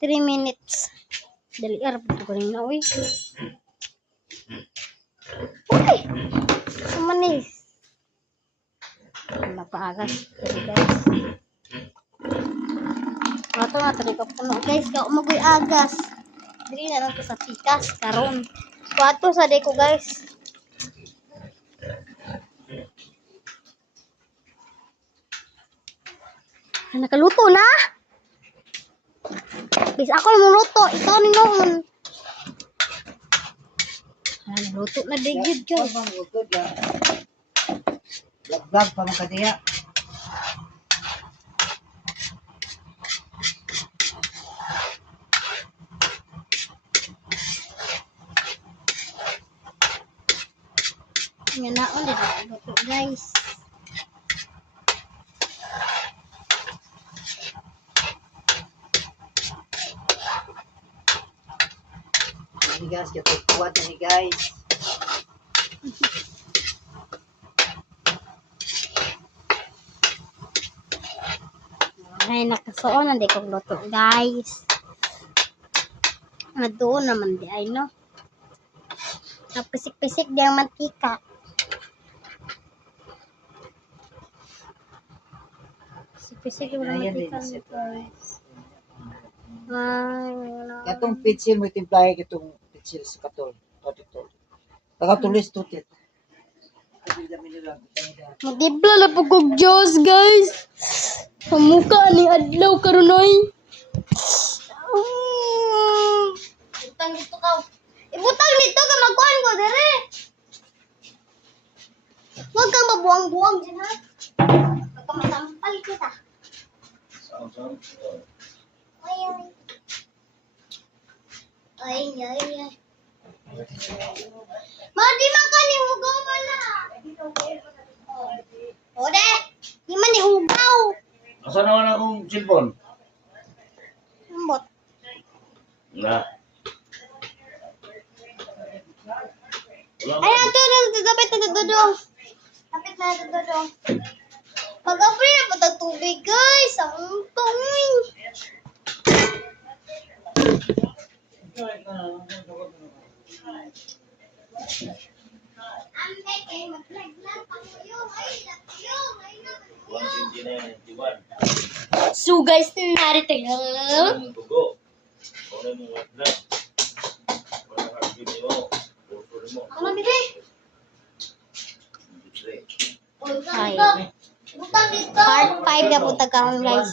3 minutes. Dali arap ko rin na uy. Uy! Sumanis. Napaagas. Pero guys. Ato na tali ko puno. Guys, ka umagoy agas. Dili na lang to sa pikas karon. Kuwato sa day ko guys. Nakaluto na. Bis ako yung luto. Ikaw ni noon. Luto na digid guys. Vlog pa mo kadiya. Nga naon din luto guys. Ini guys, kita kuat ini guys. Ay, nakasuon na di kong luto guys. Doon naman di ay no. Napisik-pisik di ang mantika. Pisik-pisik yung Ayan din mantika siya. guys. Ay, wala. Katong pitsil mo timplahe kitong pitsil sa katol. Patutol. Pagkatulis tutit. Magibla na po kong Diyos, guys. Ang mukha ni Adlaw karunoy. Ibutang dito ka. Ibutang dito ka, magkuhan ko, dere. Huwag kang mabuang-buang dyan, ha? Huwag kang masampal kita. Ay, ay. Ay, ay, ay. Di man ka ni hugaw wala. O de, di man ni hugaw. Asa naman akong cellphone? Ambot. Na. Wala Ay, ito na, tapit na dodong. Tapit na dodong. Pag-apri na po tag tubig, guys. Ang tungoy. So guys, narito yung Tugo. Kung ano yung wala. Wala ka video. Photo mo. ano bigay? Display. Part 5 na po tagkaroon guys.